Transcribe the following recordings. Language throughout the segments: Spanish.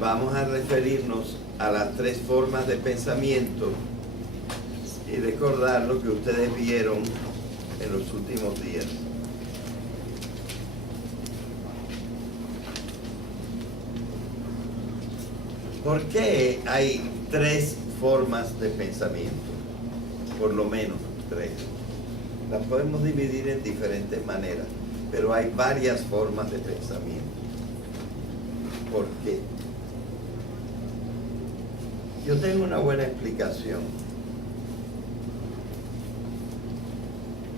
vamos a referirnos a las tres formas de pensamiento y recordar lo que ustedes vieron en los últimos días. ¿Por qué hay tres formas de pensamiento? Por lo menos tres. Las podemos dividir en diferentes maneras, pero hay varias formas de pensamiento. ¿Por qué? Yo tengo una buena explicación.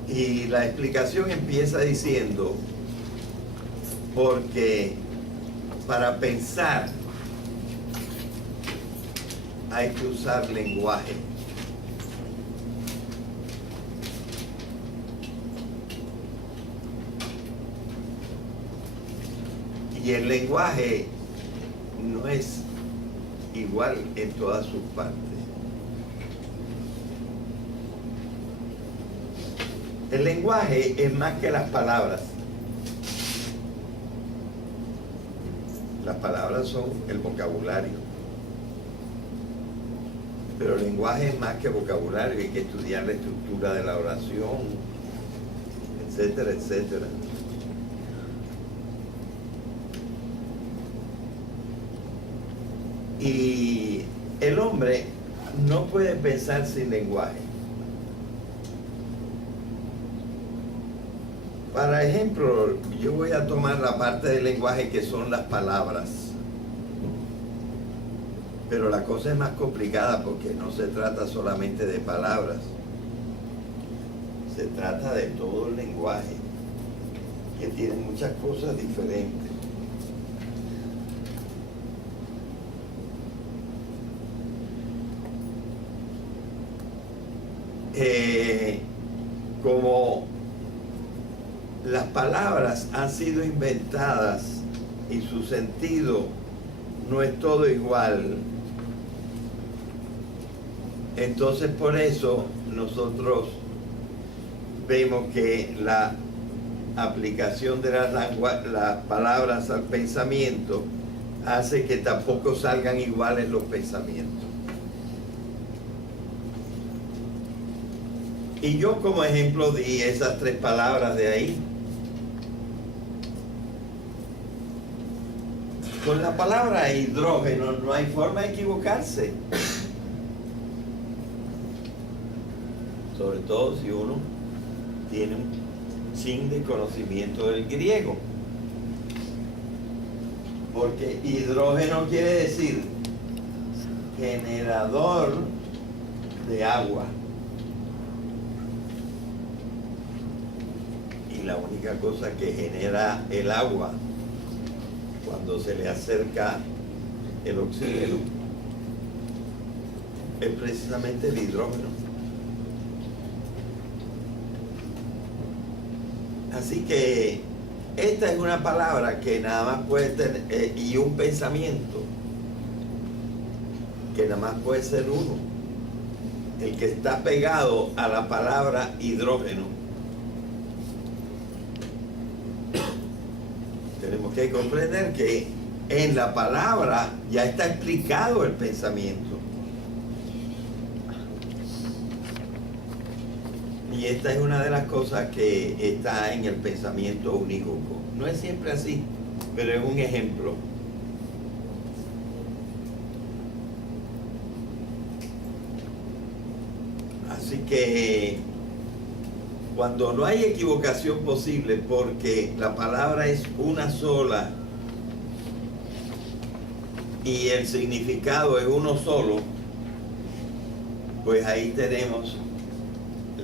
Y la explicación empieza diciendo, porque para pensar hay que usar lenguaje. Y el lenguaje no es igual en todas sus partes. El lenguaje es más que las palabras. Las palabras son el vocabulario. Pero el lenguaje es más que vocabulario, hay que estudiar la estructura de la oración, etcétera, etcétera. Y el hombre no puede pensar sin lenguaje. Para ejemplo, yo voy a tomar la parte del lenguaje que son las palabras. Pero la cosa es más complicada porque no se trata solamente de palabras. Se trata de todo el lenguaje, que tiene muchas cosas diferentes. Como las palabras han sido inventadas y su sentido no es todo igual, entonces por eso nosotros vemos que la aplicación de las palabras al pensamiento hace que tampoco salgan iguales los pensamientos. Y yo como ejemplo di esas tres palabras de ahí. Con la palabra hidrógeno no hay forma de equivocarse. Sobre todo si uno tiene un chin de conocimiento del griego. Porque hidrógeno quiere decir generador de agua. Y la única cosa que genera el agua cuando se le acerca el oxígeno es precisamente el hidrógeno. Así que esta es una palabra que nada más puede tener, y un pensamiento que nada más puede ser uno, el que está pegado a la palabra hidrógeno. Tenemos que comprender que en la palabra ya está explicado el pensamiento. Y esta es una de las cosas que está en el pensamiento unívoco. No es siempre así, pero es un ejemplo. Así que cuando no hay equivocación posible porque la palabra es una sola y el significado es uno solo, pues ahí tenemos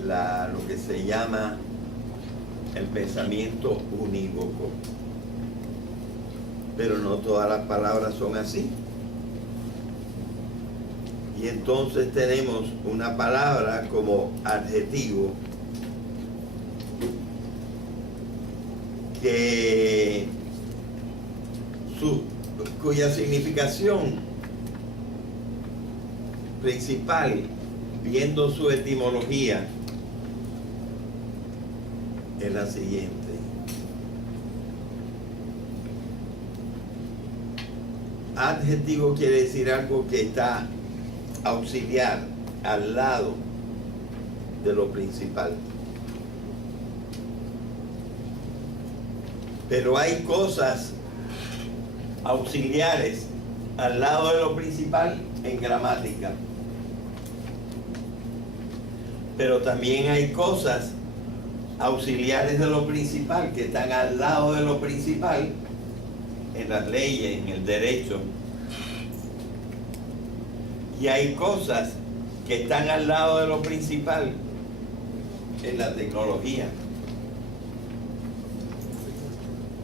lo que se llama el pensamiento unívoco. Pero no todas las palabras son así. Y entonces tenemos una palabra como adjetivo cuya significación principal, viendo su etimología, es la siguiente: Adjetivo quiere decir algo que está auxiliar, al lado de lo principal. Pero hay cosas auxiliares al lado de lo principal en gramática. Pero también hay cosas auxiliares de lo principal que están al lado de lo principal en las leyes, en el derecho. Y hay cosas que están al lado de lo principal en la tecnología.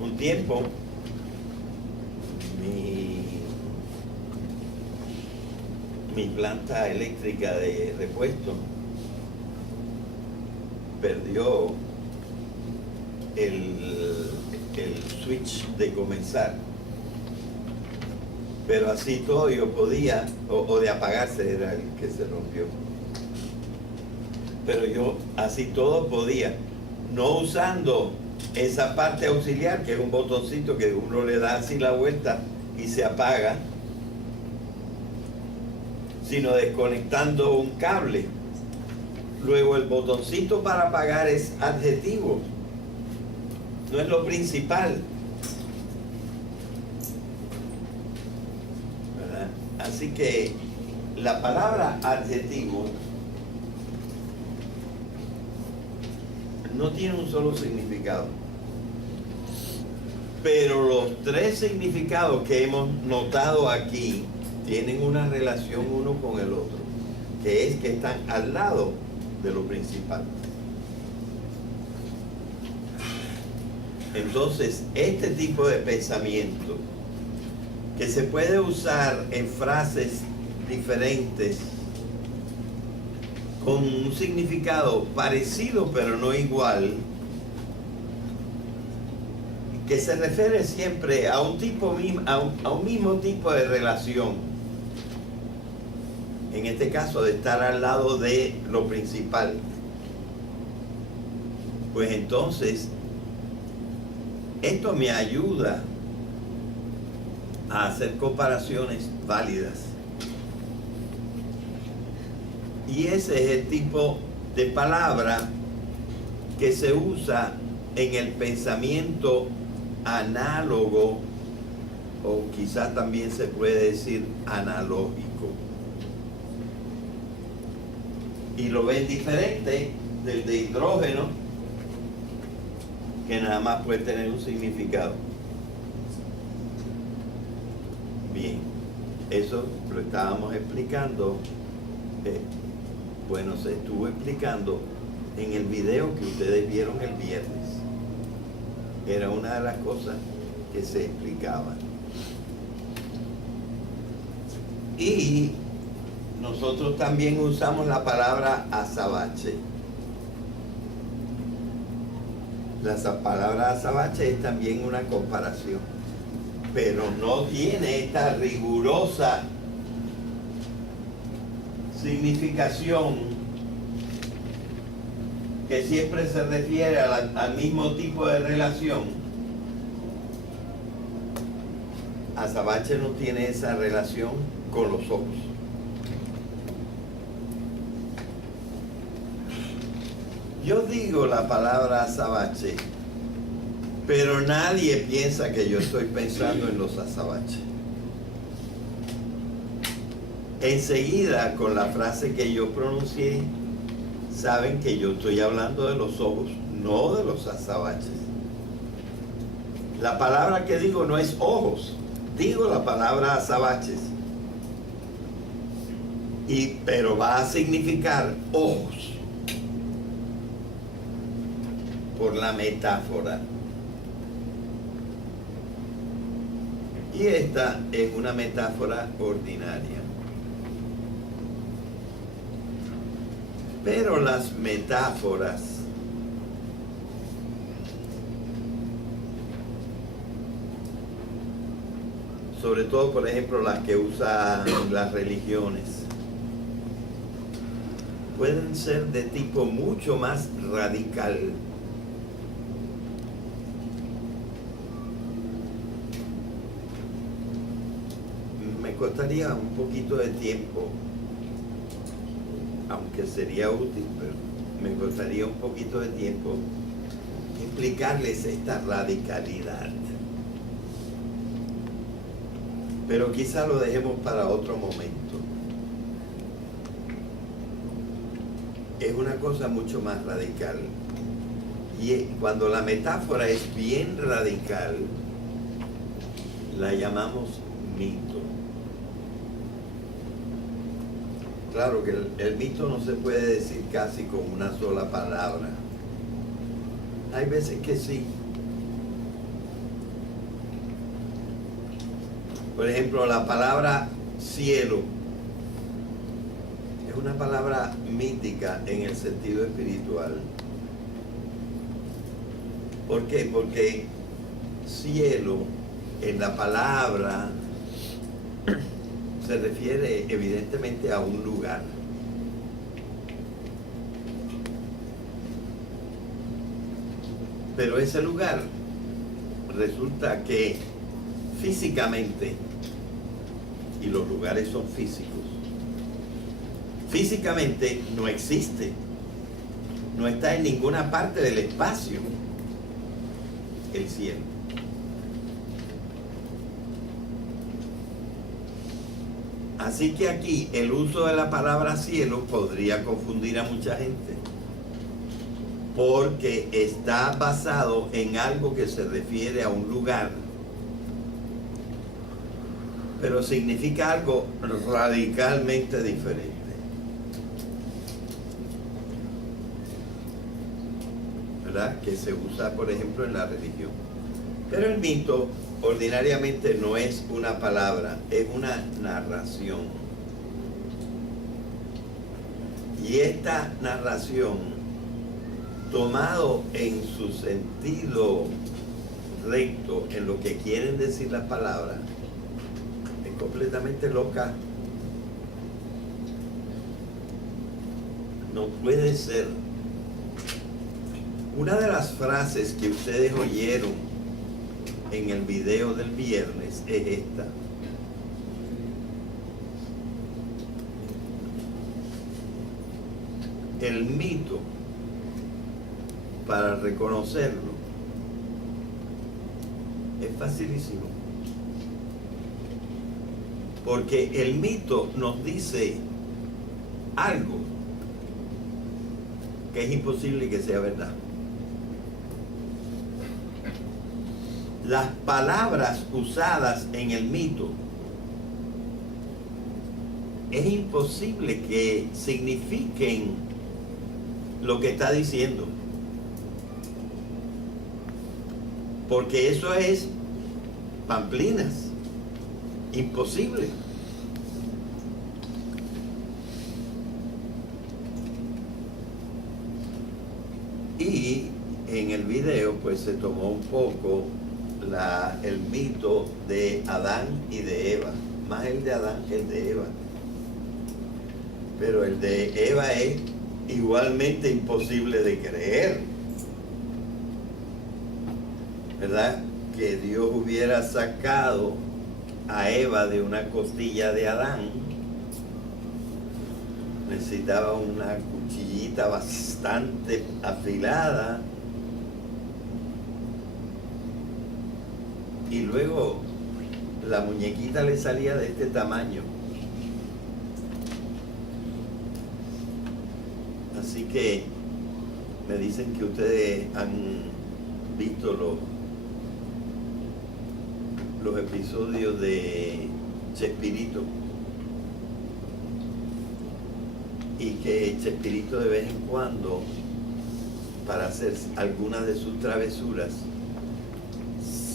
Un tiempo, mi planta eléctrica de repuesto perdió el switch de comenzar, pero así todo yo podía, o de apagarse era el que se rompió, pero yo así todo podía, no usando esa parte auxiliar que es un botoncito que uno le da así la vuelta y se apaga, sino desconectando un cable. Luego el botoncito para apagar es adjetivo, no es lo principal, ¿verdad? Así que la palabra adjetivo no tiene un solo significado, pero los tres significados que hemos notado aquí tienen una relación uno con el otro, que es que están al lado de lo principal. Entonces, este tipo de pensamiento que se puede usar en frases diferentes con un significado parecido pero no igual, que se refiere siempre a un mismo tipo de relación, en este caso de estar al lado de lo principal, pues entonces esto me ayuda a hacer comparaciones válidas. Y ese es el tipo de palabra que se usa en el pensamiento análogo, o quizás también se puede decir analógico. Y lo ven diferente del de hidrógeno, que nada más puede tener un significado. Bien, eso lo estábamos explicando, bueno, se estuvo explicando en el video que ustedes vieron el viernes. Era una de las cosas que se explicaban. Y nosotros también usamos la palabra azabache. La palabra azabache es también una comparación, pero no tiene esta rigurosa significación que siempre se refiere al mismo tipo de relación. Azabache no tiene esa relación con los ojos. Yo digo la palabra azabache, pero nadie piensa que yo estoy pensando en los azabaches. Enseguida, con la frase que yo pronuncié, saben que yo estoy hablando de los ojos, no de los azabaches. La palabra que digo no es ojos, digo la palabra azabaches. Pero va a significar ojos por la metáfora. Y esta es una metáfora ordinaria. Pero las metáforas sobre todo, por ejemplo, las que usan las religiones, pueden ser de tipo mucho más radical. costaría un poquito de tiempo, aunque sería útil, pero me costaría un poquito de tiempo explicarles esta radicalidad. Pero quizá lo dejemos para otro momento. Es una cosa mucho más radical. Y cuando la metáfora es bien radical, la llamamos mito. Claro que el mito no se puede decir casi con una sola palabra. Hay veces que sí. Por ejemplo, la palabra cielo es una palabra mítica en el sentido espiritual. ¿Por qué? Porque cielo en la palabra se refiere evidentemente a un lugar. Pero ese lugar resulta que físicamente, y los lugares son físicos, físicamente no existe, no está en ninguna parte del espacio el cielo. Así que aquí el uso de la palabra cielo podría confundir a mucha gente, porque está basado en algo que se refiere a un lugar, pero significa algo radicalmente diferente. ¿Verdad? Que se usa, por ejemplo, en la religión. Pero el mito ordinariamente no es una palabra, es una narración. Y esta narración, tomado en su sentido recto, en lo que quieren decir las palabras, es completamente loca. No puede ser. Una de las frases que ustedes oyeron en el video del viernes es esta. El mito, para reconocerlo, es facilísimo. Porque el mito nos dice algo que es imposible que sea verdad. Las palabras usadas en el mito es imposible que signifiquen lo que está diciendo, porque eso es pamplinas, imposible. Y en el video pues se tomó un poco el mito de Adán y de Eva, más el de Adán que el de Eva, pero el de Eva es igualmente imposible de creer, ¿verdad? Que Dios hubiera sacado a Eva de una costilla de Adán. Necesitaba una cuchillita bastante afilada, y luego la muñequita le salía de este tamaño. Así que me dicen que ustedes han visto los episodios de Chespirito, y que Chespirito de vez en cuando, para hacer algunas de sus travesuras,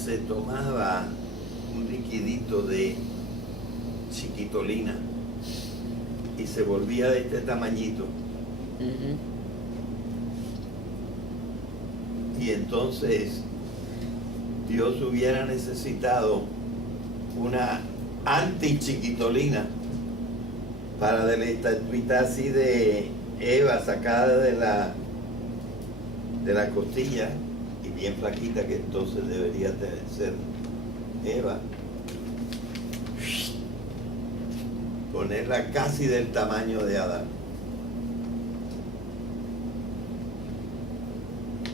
se tomaba un liquidito de chiquitolina y se volvía de este tamañito. Y entonces Dios hubiera necesitado una anti-chiquitolina para de la estatuita así de Eva sacada de la costilla y bien flaquita, que entonces debería ser Eva. ponerla casi del tamaño de Adán.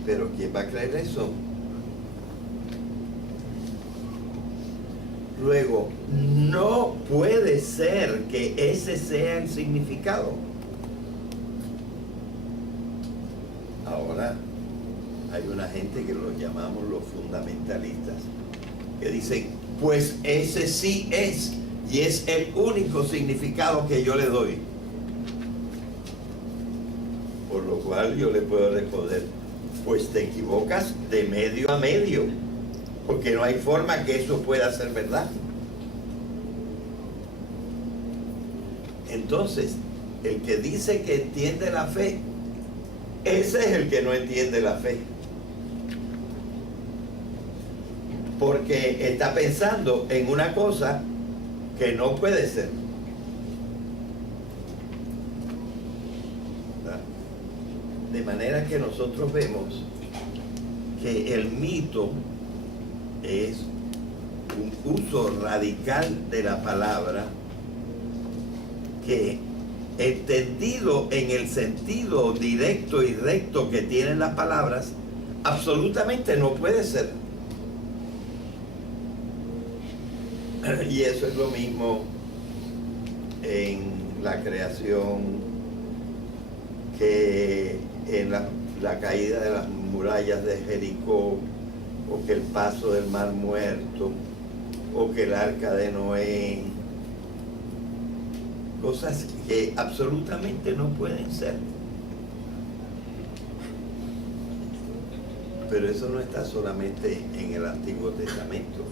Pero ¿quién va a creer eso? Luego, no puede ser que ese sea el significado. Ahora, hay una gente que los llamamos los fundamentalistas, que dicen, pues ese sí es, y es el único significado que yo le doy. Por lo cual yo le puedo responder, pues te equivocas de medio a medio, porque no hay forma que eso pueda ser verdad. Entonces, el que dice que entiende la fe, ese es el que no entiende la fe. Porque está pensando en una cosa que no puede ser. ¿Verdad? De manera que nosotros vemos que el mito es un uso radical de la palabra que, entendido en el sentido directo y recto que tienen las palabras, absolutamente no puede ser. Y eso es lo mismo en la creación que en la caída de las murallas de Jericó, o que el paso del mar muerto, o que el arca de Noé. Cosas que absolutamente no pueden ser. Pero eso no está solamente en el Antiguo Testamento.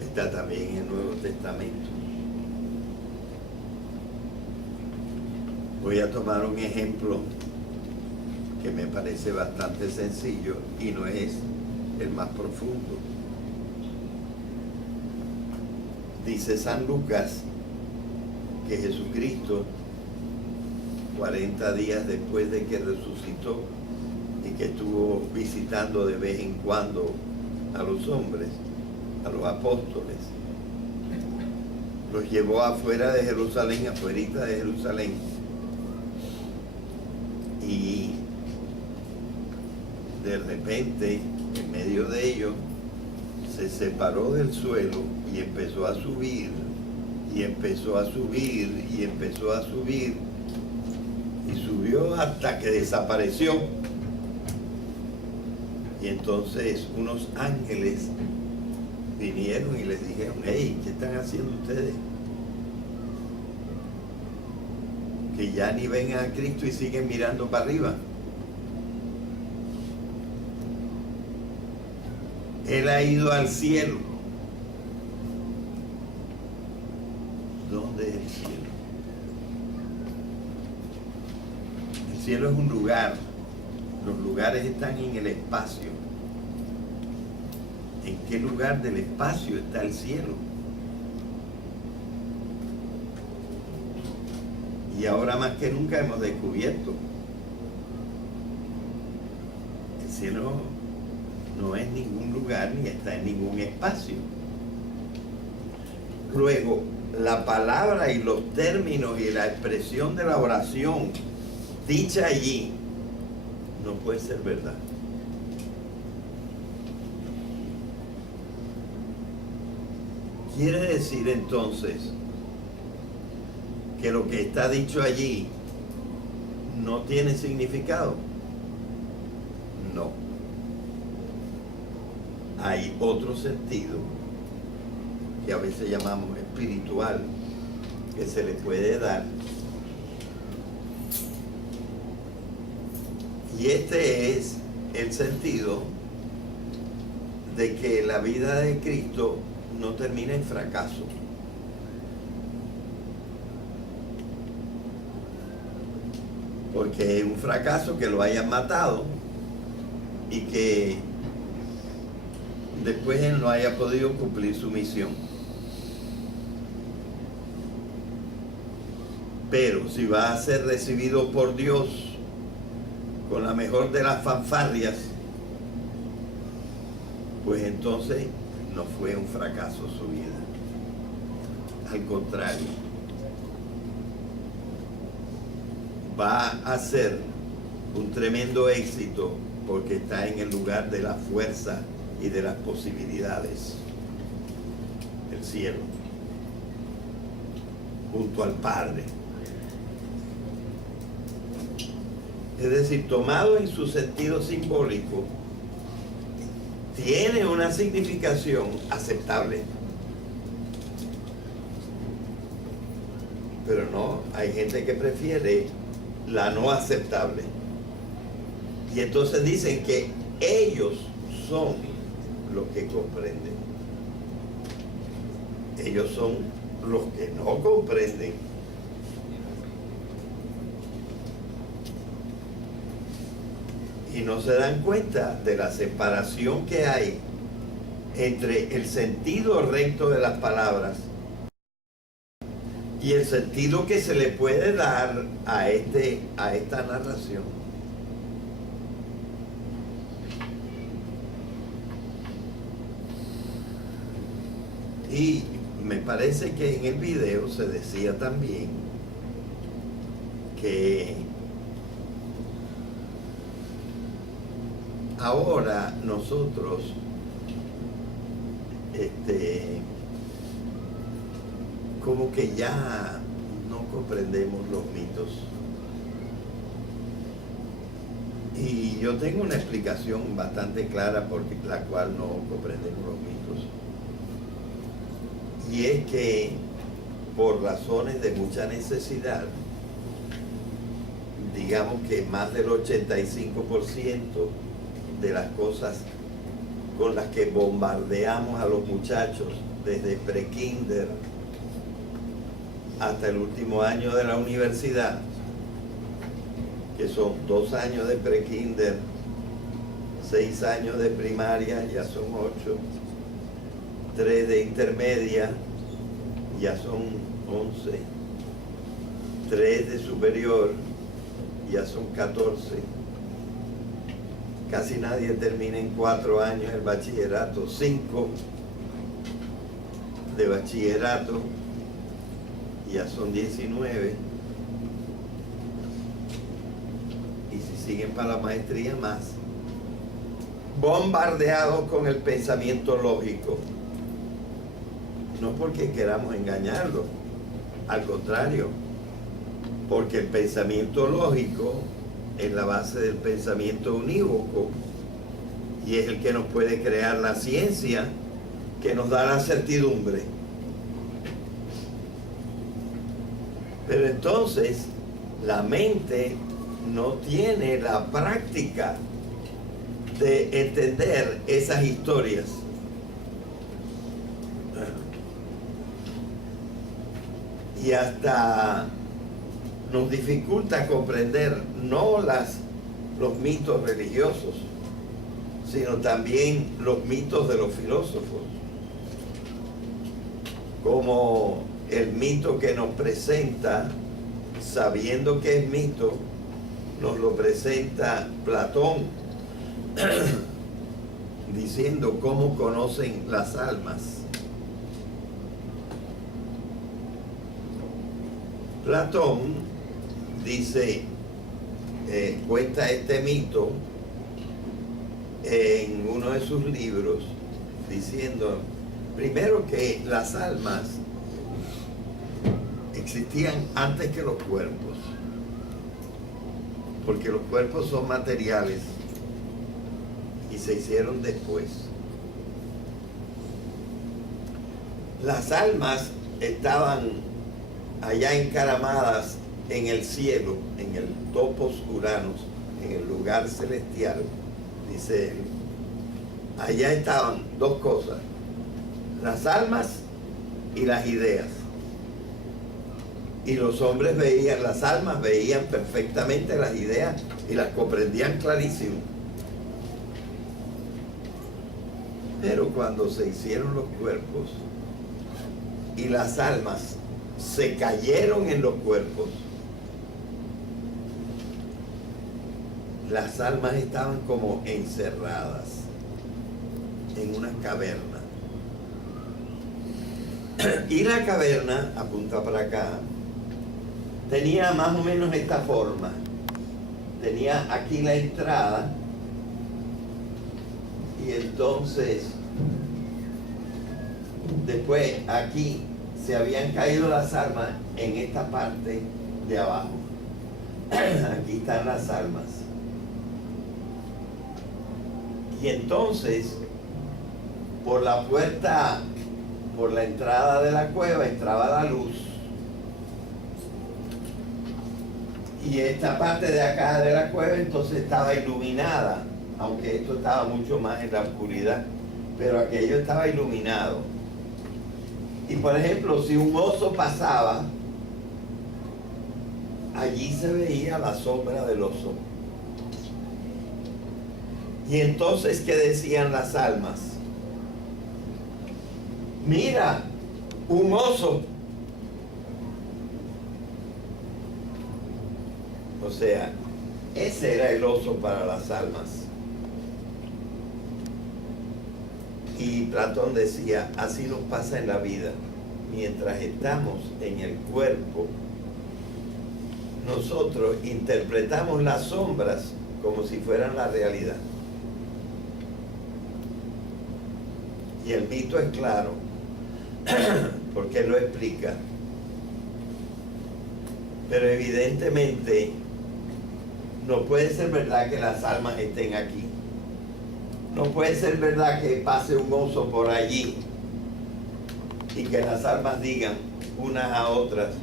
Está también en el Nuevo Testamento. Voy a tomar un ejemplo que me parece bastante sencillo y no es el más profundo. Dice San Lucas que Jesucristo, 40 días después de que resucitó y que estuvo visitando de vez en cuando a los hombres, a los apóstoles, los llevó afuera de Jerusalén, afuerita de Jerusalén, y de repente, en medio de ellos, se separó del suelo y empezó a subir, y empezó a subir, y empezó a subir, y subió hasta que desapareció. Y entonces unos ángeles vinieron y les dijeron, hey, ¿qué están haciendo ustedes? Que ya ni ven a Cristo y siguen mirando para arriba. Él ha ido al cielo. ¿Dónde es el cielo? El cielo es un lugar. Los lugares están en el espacio. ¿En qué lugar del espacio está el cielo? Y ahora más que nunca hemos descubierto, el cielo no es ningún lugar ni está en ningún espacio. Luego, la palabra y los términos y la expresión de la oración dicha allí no puede ser verdad. Quiere decir entonces que lo que está dicho allí no tiene significado. No. Hay otro sentido que a veces llamamos espiritual que se le puede dar. Y este es el sentido de que la vida de Cristo no termina en fracaso. Porque es un fracaso que lo hayan matado y que después él no haya podido cumplir su misión. Pero si va a ser recibido por Dios con la mejor de las fanfarrias, pues entonces no fue un fracaso su vida. Al contrario, va a ser un tremendo éxito porque está en el lugar de la fuerza y de las posibilidades. El cielo, junto al Padre. Es decir, tomado en su sentido simbólico, tiene una significación aceptable. Pero no, hay gente que prefiere la no aceptable. Y entonces dicen que ellos son los que comprenden. Ellos son los que no comprenden. Y no se dan cuenta de la separación que hay entre el sentido recto de las palabras y el sentido que se le puede dar a esta narración. Y me parece que en el video se decía también que ahora nosotros como que ya no comprendemos los mitos. Y yo tengo una explicación bastante clara por la cual no comprendemos los mitos. Y es que por razones de mucha necesidad, digamos que más del 85% de las cosas con las que bombardeamos a los muchachos desde pre-kinder hasta el último año de la universidad, que son 2 años de pre-kinder, 6 años de primaria, ya son 8, 3 de intermedia, ya son 11, 3 de superior, ya son 14. Casi nadie termina en 4 años el bachillerato, 5 de bachillerato, ya son 19. Y si siguen para la maestría, más. Bombardeados con el pensamiento lógico. No porque queramos engañarlo, al contrario, porque el pensamiento lógico es la base del pensamiento unívoco y es el que nos puede crear la ciencia que nos da la certidumbre. Pero entonces la mente no tiene la práctica de entender esas historias. Y hasta nos dificulta comprender no los mitos religiosos, sino también los mitos de los filósofos, como el mito que nos presenta, sabiendo que es mito, nos lo presenta Platón, diciendo cómo conocen las almas. Platón dice, cuenta este mito en uno de sus libros, diciendo, primero, que las almas existían antes que los cuerpos, porque los cuerpos son materiales y se hicieron después. Las almas estaban allá encaramadas en el cielo, en el topos Uranus, en el lugar celestial, dice él. Allá estaban 2 cosas, las almas y las ideas. Y los hombres veían, las almas veían perfectamente las ideas y las comprendían clarísimo. Pero cuando se hicieron los cuerpos y las almas se cayeron en los cuerpos, las almas estaban como encerradas en una caverna. Y la caverna, apunta para acá, tenía más o menos esta forma. Tenía aquí la entrada y entonces después aquí se habían caído las almas en esta parte de abajo. Aquí están las almas. Y entonces por la puerta, por la entrada de la cueva entraba la luz. Y esta parte de acá de la cueva entonces estaba iluminada, aunque esto estaba mucho más en la oscuridad, pero aquello estaba iluminado. Y por ejemplo, si un oso pasaba, allí se veía la sombra del oso. Y entonces, ¿qué decían las almas? Mira, un oso. O sea, ese era el oso para las almas. Y Platón decía, así nos pasa en la vida. Mientras estamos en el cuerpo, nosotros interpretamos las sombras como si fueran la realidad. Y el mito es claro, porque lo explica. Pero evidentemente no puede ser verdad que las almas estén aquí. No puede ser verdad que pase un oso por allí y que las almas digan unas a otras.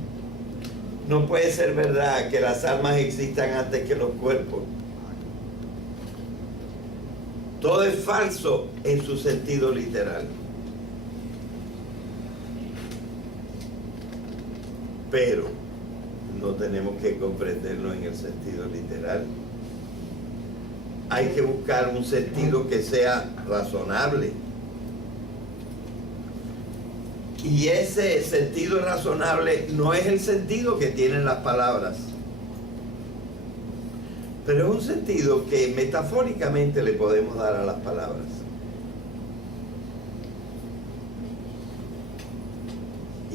No puede ser verdad que las almas existan antes que los cuerpos. Todo es falso en su sentido literal. Pero no tenemos que comprenderlo en el sentido literal. Hay que buscar un sentido que sea razonable. Y ese sentido razonable no es el sentido que tienen las palabras, pero es un sentido que metafóricamente le podemos dar a las palabras.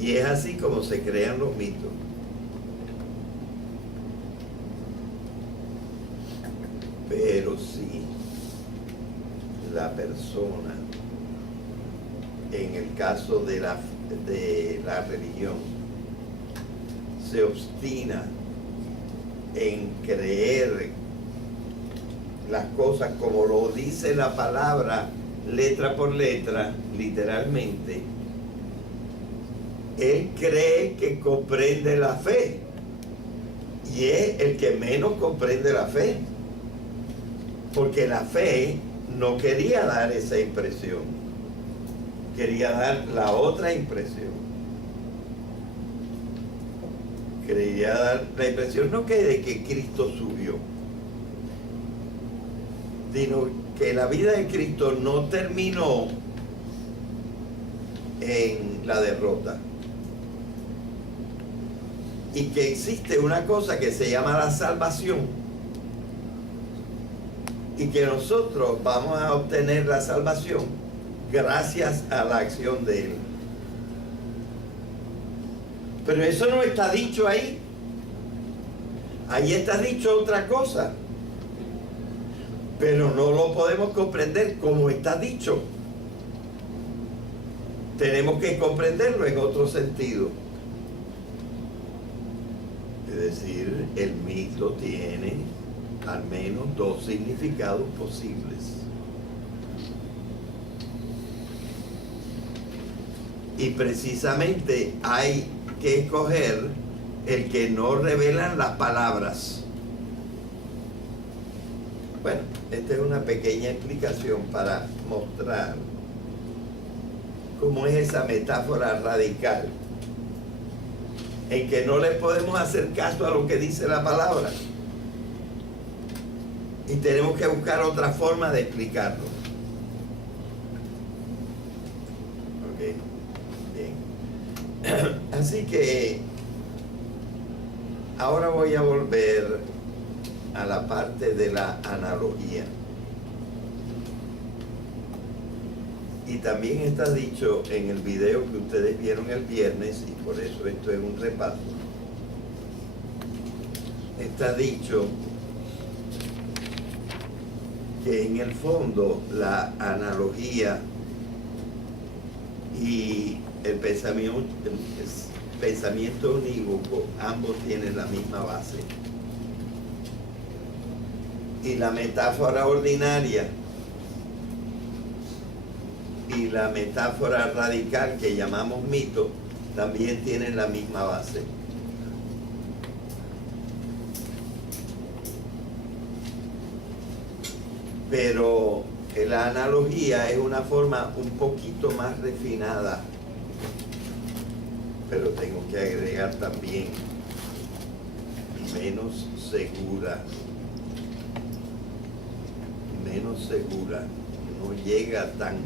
Y es así como se crean los mitos. Pero si la persona, en el caso de la religión, se obstina en creer las cosas como lo dice la palabra, letra por letra, literalmente, él cree que comprende la fe y es el que menos comprende la fe, porque la fe no quería dar esa impresión, quería dar la otra impresión. Quería dar la impresión no que de que Cristo subió, sino que la vida de Cristo no terminó en la derrota y que existe una cosa que se llama la salvación y que nosotros vamos a obtener la salvación gracias a la acción de Él. Pero eso no está dicho ahí. Ahí está dicho otra cosa. Pero no lo podemos comprender como está dicho. Tenemos que comprenderlo en otro sentido. Es decir, el mito tiene al menos dos significados posibles. Y precisamente hay que escoger el que no revelan las palabras. Bueno, esta es una pequeña explicación para mostrar cómo es esa metáfora radical en que no le podemos hacer caso a lo que dice la palabra y tenemos que buscar otra forma de explicarlo. Ok, bien. Así que ahora voy a volver a la parte de la analogía. Y también está dicho en el video que ustedes vieron el viernes, y por eso esto es un repaso. Está dicho que en el fondo la analogía y el pensamiento unívoco, ambos tienen la misma base. Y la metáfora ordinaria y la metáfora radical que llamamos mito también tienen la misma base. Pero la analogía es una forma un poquito más refinada, pero tengo que agregar también menos segura, no llega tan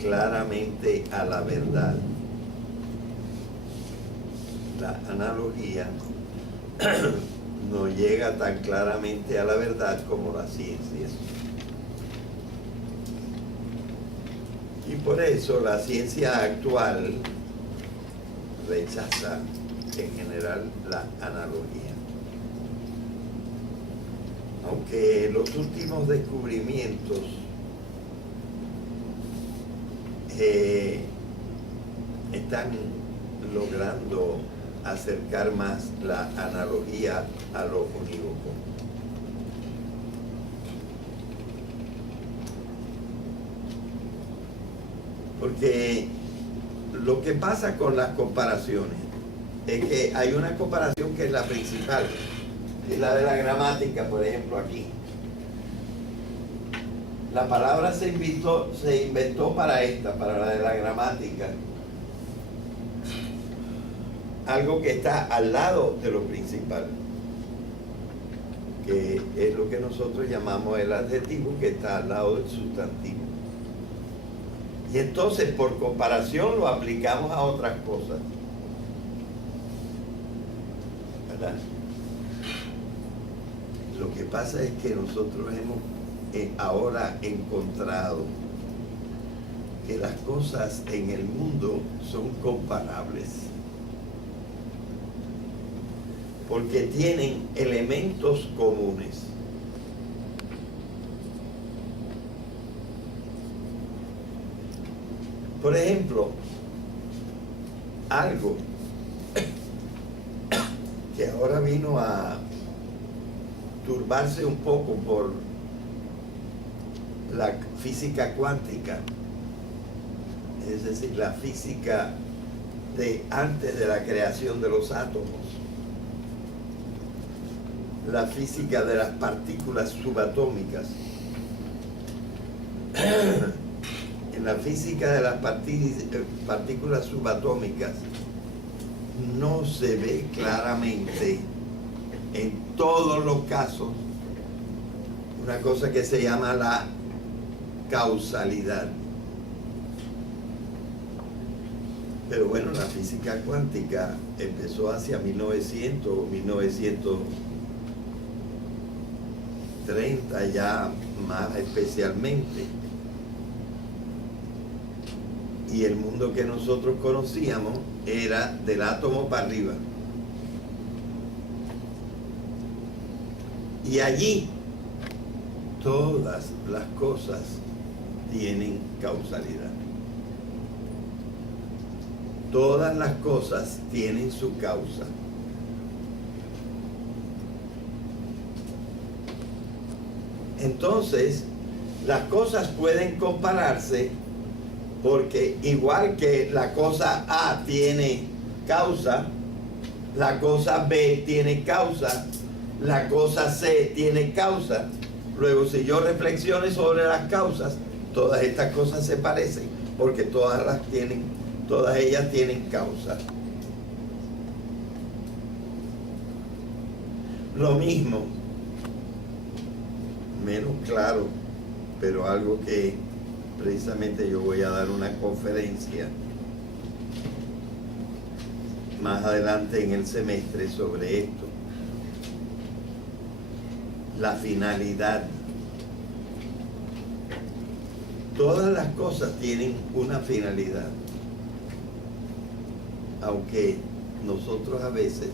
claramente a la verdad. La analogía no llega tan claramente a la verdad como la ciencia. Y por eso la ciencia actual rechaza en general la analogía. Aunque los últimos descubrimientos están logrando acercar más la analogía a lo unívoco. Porque lo que pasa con las comparaciones es que hay una comparación que es la principal, es la de la gramática, por ejemplo, aquí. La palabra se inventó para esta, para la de la gramática. Algo que está al lado de lo principal, que es lo que nosotros llamamos el adjetivo, que está al lado del sustantivo. Y entonces, por comparación, lo aplicamos a otras cosas, ¿verdad? Lo que pasa es que nosotros hemos ahora encontrado que las cosas en el mundo son comparables, porque tienen elementos comunes. Por ejemplo, algo que ahora vino a turbarse un poco por la física cuántica, es decir, la física de antes de la creación de los átomos, la física de las partículas subatómicas. En la física de las partículas subatómicas no se ve claramente en todos los casos una cosa que se llama la causalidad. Pero bueno, la física cuántica empezó hacia 1900 o 1930 ya más especialmente. Y el mundo que nosotros conocíamos era del átomo para arriba. Y allí todas las cosas tienen causalidad. Todas las cosas tienen su causa. Entonces, las cosas pueden compararse porque igual que la cosa A tiene causa, la cosa B tiene causa, la cosa C tiene causa. Luego, si yo reflexiono sobre las causas, todas estas cosas se parecen porque todas ellas tienen causa. Lo mismo, menos claro, pero algo que precisamente yo voy a dar una conferencia más adelante en el semestre sobre esto. La finalidad. Todas las cosas tienen una finalidad, aunque nosotros a veces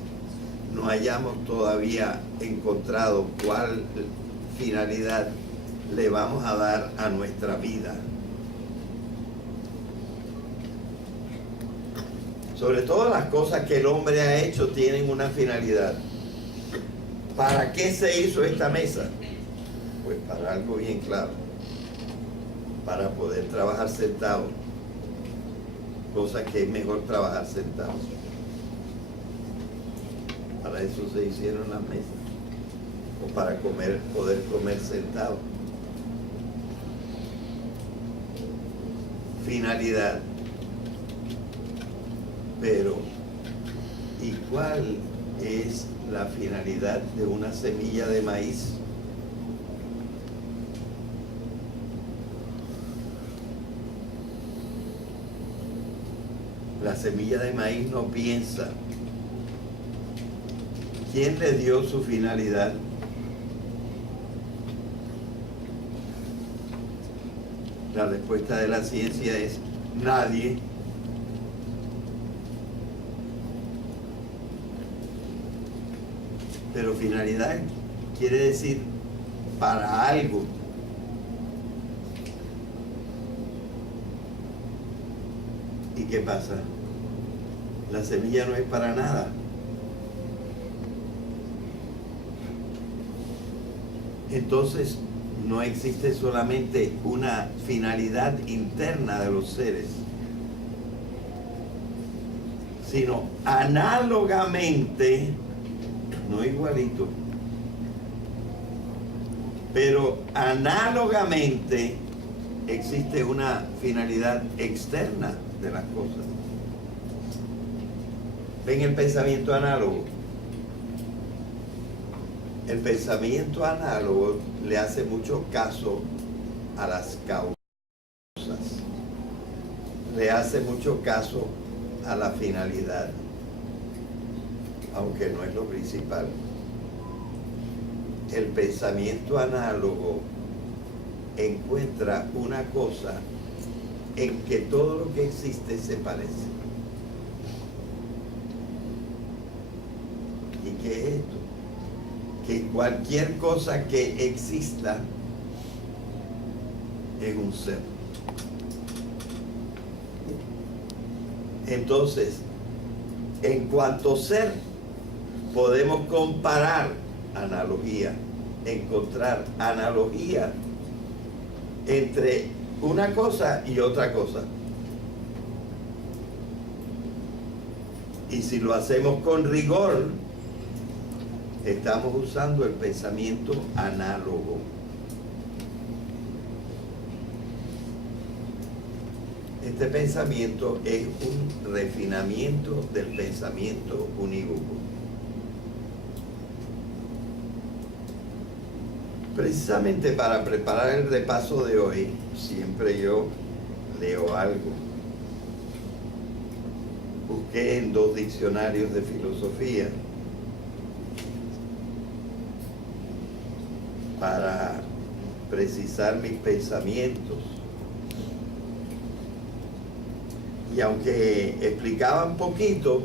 no hayamos todavía encontrado cuál finalidad le vamos a dar a nuestra vida. Sobre todo las cosas que el hombre ha hecho tienen una finalidad. ¿Para qué se hizo esta mesa? Pues para algo bien claro. Para poder trabajar sentado. Cosa que es mejor trabajar sentado. Para eso se hicieron las mesas. O para poder comer sentado. Finalidad. Pero, ¿y cuál es la finalidad de una semilla de maíz? La semilla de maíz no piensa. ¿Quién le dio su finalidad? La respuesta de la ciencia es nadie. Pero finalidad quiere decir para algo. ¿Y qué pasa? La semilla no es para nada. Entonces no existe solamente una finalidad interna de los seres, sino análogamente, no igualito, pero análogamente existe una finalidad externa de las cosas. ¿Ven el pensamiento análogo? El pensamiento análogo le hace mucho caso a las causas, le hace mucho caso a la finalidad, aunque no es lo principal. El pensamiento análogo encuentra una cosa en que todo lo que existe se parece. ¿Y qué es esto? Que cualquier cosa que exista es un ser. Entonces, en cuanto ser, podemos comparar analogía, encontrar analogía entre una cosa y otra cosa. Y si lo hacemos con rigor, estamos usando el pensamiento análogo. Este pensamiento es un refinamiento del pensamiento unívoco. Precisamente para preparar el repaso de hoy, siempre yo leo algo. Busqué en 2 diccionarios de filosofía para precisar mis pensamientos. Y aunque explicaban poquito,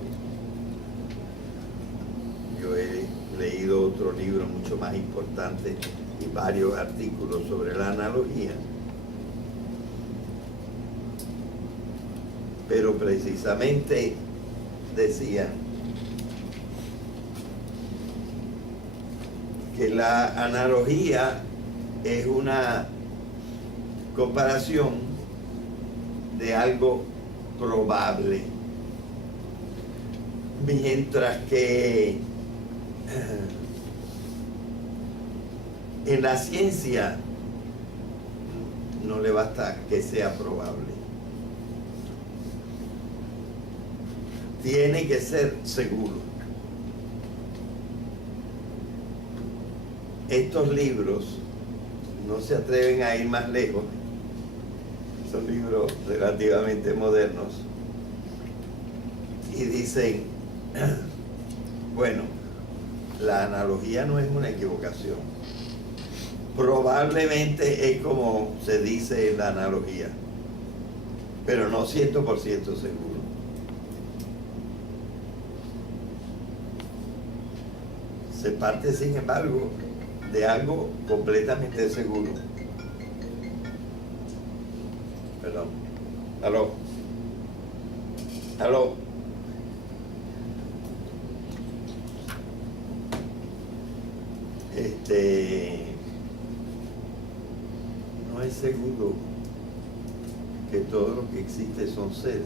yo he leído otro libro mucho más importante y varios artículos sobre la analogía. Pero precisamente decía que la analogía es una comparación de algo probable, mientras que en la ciencia no le basta que sea probable, tiene que ser seguro. Estos libros no se atreven a ir más lejos. Son libros relativamente modernos y dicen, bueno, la analogía no es una equivocación, probablemente es como se dice en la analogía, pero no 100% seguro. Se parte, sin embargo, de algo completamente seguro. Perdón. Aló. Aló. No es seguro que todo lo que existe son seres.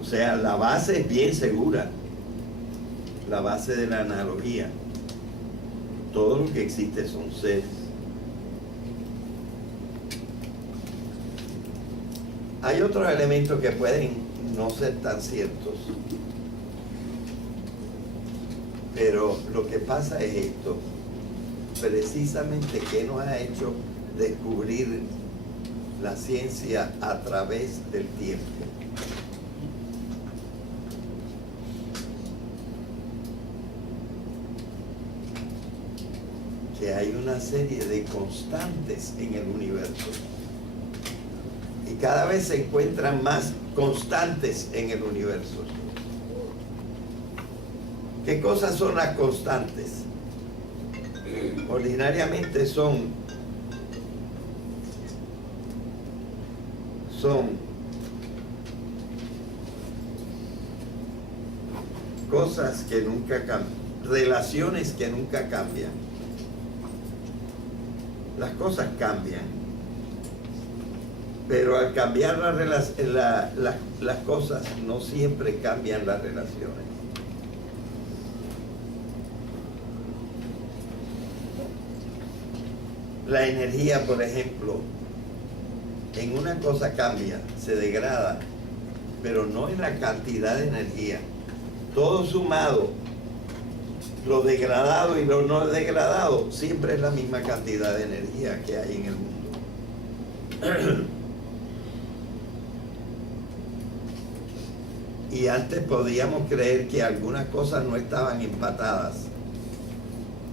O sea, la base es bien segura, la base de la analogía. Todo lo que existe son seres. Hay otros elementos que pueden no ser tan ciertos, pero lo que pasa es esto, precisamente que nos ha hecho descubrir la ciencia a través del tiempo. Que hay una serie de constantes en el universo. Y cada vez se encuentran más constantes en el universo. ¿Qué cosas son las constantes? Ordinariamente son cosas que nunca cambian, relaciones que nunca cambian. Las cosas cambian, pero al cambiar las cosas no siempre cambian las relaciones. La energía, por ejemplo, en una cosa cambia, se degrada, pero no en la cantidad de energía. Todo sumado, lo degradado y lo no degradado, siempre es la misma cantidad de energía que hay en el mundo. Y antes podíamos creer que algunas cosas no estaban empatadas.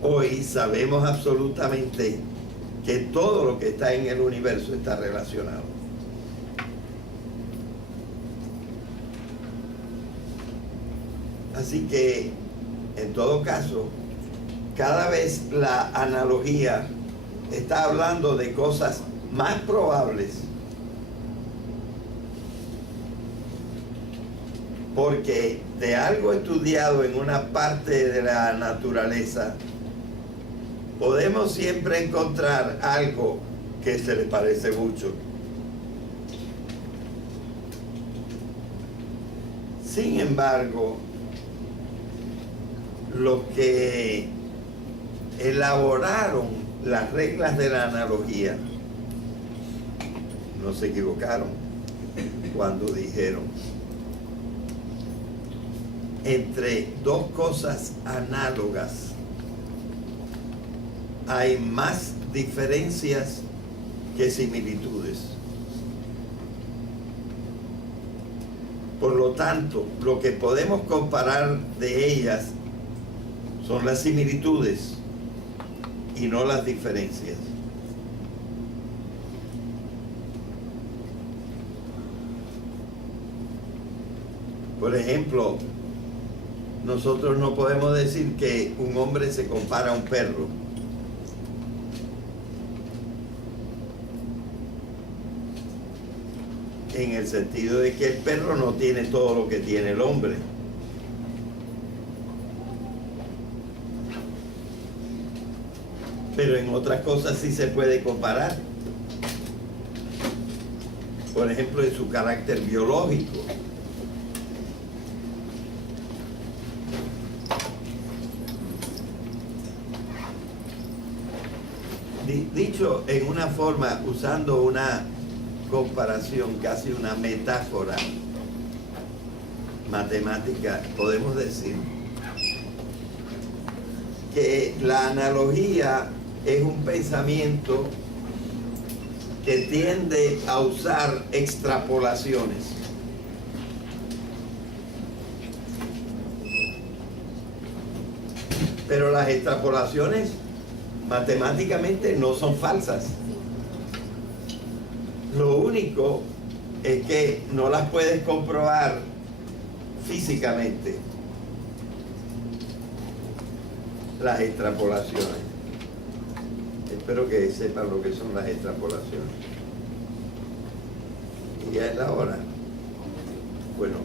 Hoy sabemos absolutamente que todo lo que está en el universo está relacionado. Así que, en todo caso, cada vez la analogía está hablando de cosas más probables, porque de algo estudiado en una parte de la naturaleza, podemos siempre encontrar algo que se le parece mucho. Sin embargo, los que elaboraron las reglas de la analogía no se equivocaron cuando dijeron: entre dos cosas análogas hay más diferencias que similitudes. Por lo tanto, lo que podemos comparar de ellas son las similitudes y no las diferencias. Por ejemplo, nosotros no podemos decir que un hombre se compara a un perro. En el sentido de que el perro no tiene todo lo que tiene el hombre. Pero en otras cosas sí se puede comparar. Por ejemplo, en su carácter biológico. Dicho en una forma, usando una comparación, casi una metáfora matemática, podemos decir que la analogía es un pensamiento que tiende a usar extrapolaciones. Pero las extrapolaciones matemáticamente no son falsas. Lo único es que no las puedes comprobar físicamente, las extrapolaciones. Espero que sepan lo que son las extrapolaciones. Y ya es la hora. Bueno.